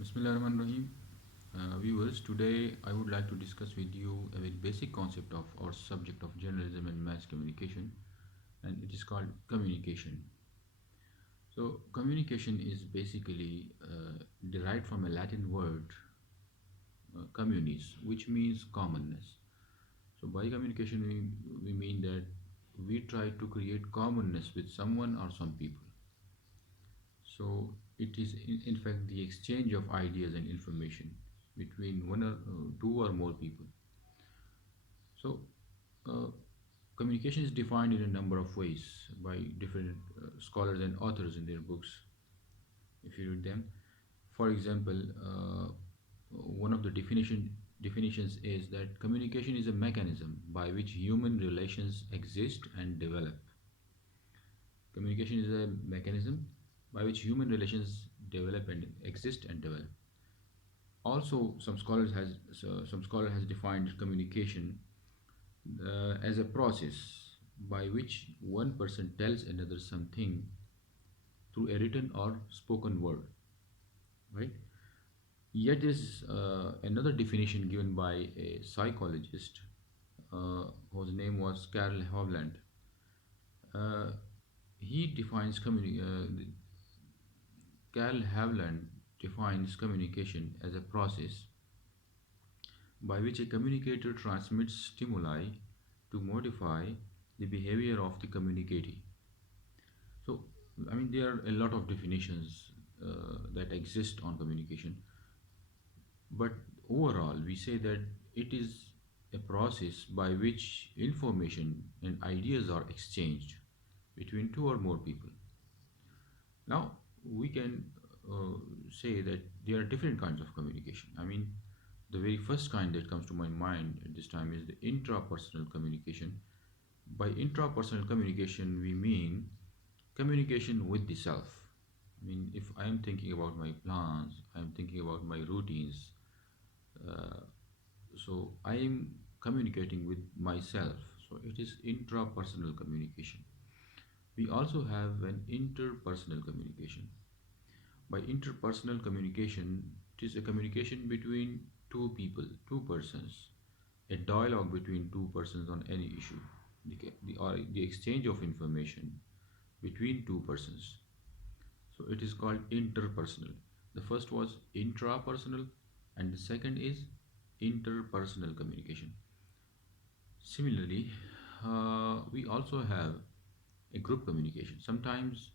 Bismillahirrahmanirrahim. Viewers, today I would like to discuss with you a very basic concept of our subject of journalism and mass communication, and it is called communication. So, communication is basically derived from a Latin word, communis, which means commonness. So, by communication, we mean that we try to create commonness with someone or some people. So it is in fact the exchange of ideas and information between one or two or more people. So uh, communication is defined in a number of ways by different scholars and authors in their books. If you read them, for example, one of the definitions is that communication is a mechanism by which human relations exist and develop. Communication is a mechanism by which human relations develop and exist and develop. Also, some scholar has defined communication as a process by which one person tells another something through a written or spoken word, right? Yet there's another definition given by a psychologist whose name was Carl Hovland. Uh, he defines Carl Havland defines communication as a process by which a communicator transmits stimuli to modify the behavior of the communicatee. So, I mean, there are a lot of definitions that exist on communication, but overall, we say that it is a process by which information and ideas are exchanged between two or more people. Now, we can say that there are different kinds of communication. I mean, the very first kind that comes to my mind at this time is the intrapersonal communication. By intrapersonal communication, we mean communication with the self. I mean, if I am thinking about my plans, I am thinking about my routines, uh, so I am communicating with myself. So it is intrapersonal communication. We also have an interpersonal communication. By interpersonal communication, it is a communication between two people, two persons, a dialogue between two persons on any issue, the exchange of information between two persons. So it is called interpersonal. The first was intrapersonal, and the second is interpersonal communication. Similarly, we also have a group communication. Sometimes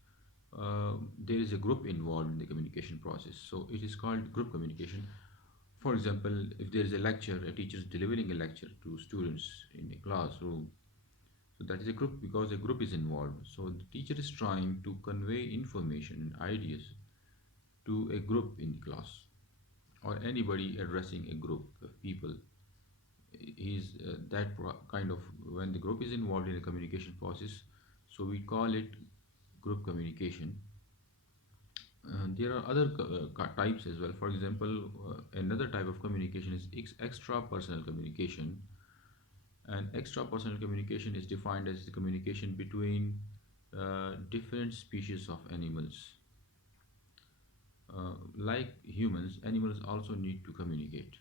there is a group involved in the communication process, so it is called group communication. For example, if there is a lecture, a teacher is delivering a lecture to students in a classroom, so that is a group because a group is involved. So the teacher is trying to convey information and ideas to a group in the class or anybody addressing a group of people. Is kind of when the group is involved in a communication process, so we call it group communication. There are other types as well. For example, another type of communication is extra personal communication. And extra personal communication is defined as the communication between different species of animals. Like humans, animals also need to communicate.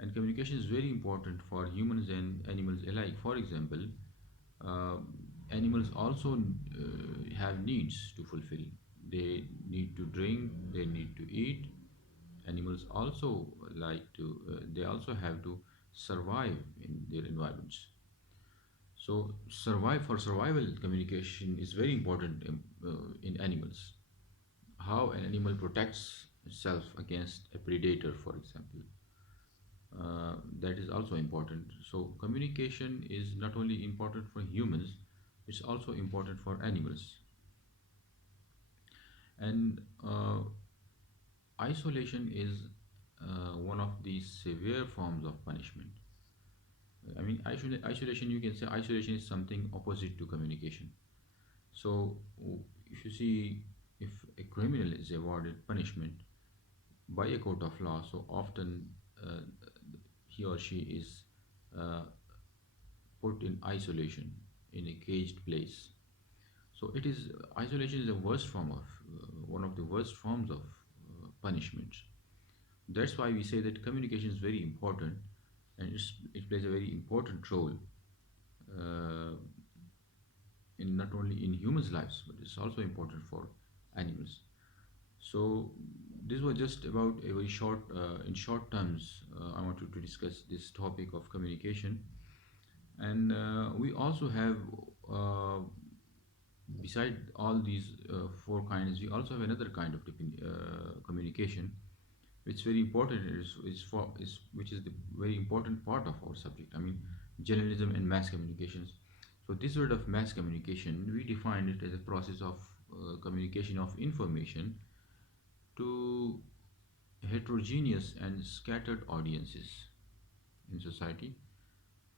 And communication is very important for humans and animals alike. For example, uh, animals also have needs to fulfill. They need to drink, they need to eat. Animals also they also have to survive in their environments. So, for survival, communication is very important in animals. How an animal protects itself against a predator, for example, that is also important. So, communication is not only important for humans, it's also important for animals. And isolation is one of the severe forms of punishment. I mean, isolation, you can say isolation is something opposite to communication. So, if you see, if a criminal is awarded punishment by a court of law, so often uh, he or she is uh, put in isolation in a caged place. So, it is isolation is the worst form of one of the worst forms of punishment. That's why we say that communication is very important, and it plays a very important role uh, in not only in humans' lives, but it's also important for animals. So this was just about a very short, in short terms, I wanted to discuss this topic of communication, and we also have, uh, beside all these four kinds, we also have another kind of communication, which is very important. Which is the very important part of our subject. I mean, journalism and mass communications. So this word of mass communication, we define it as a process of communication of information to heterogeneous and scattered audiences in society.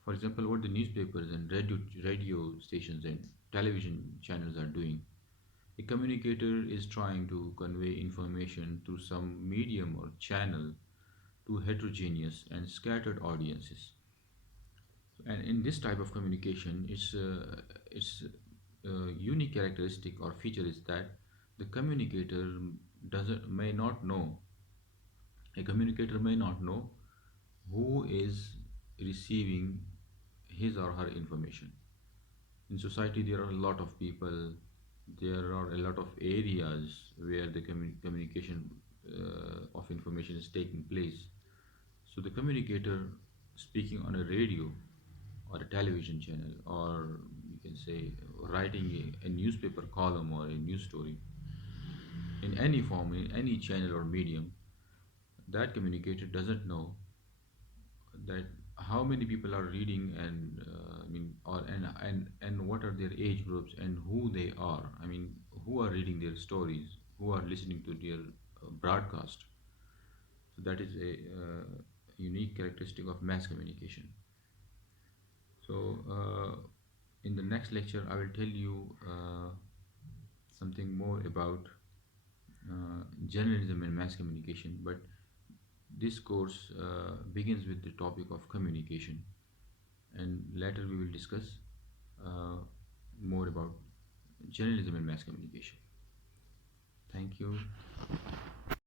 For example, what the newspapers and radio stations and television channels are doing. A communicator is trying to convey information through some medium or channel to heterogeneous and scattered audiences. And in this type of communication, its unique characteristic or feature is that the communicator doesn't may not know a communicator may not know who is receiving his or her information. In society, there are a lot of people, there are a lot of areas where the communication of information is taking place. So, the communicator speaking on a radio or a television channel, or you can say writing a newspaper column or a news story in any form, in any channel or medium, that communicator doesn't know that how many people are reading, and I mean, or and what are their age groups and who they are. I mean, who are reading their stories, who are listening to their broadcast. So that is a unique characteristic of mass communication. So in the next lecture, I will tell you something more about journalism and mass communication. But this course begins with the topic of communication, and later we will discuss uh, more about journalism and mass communication. Thank you.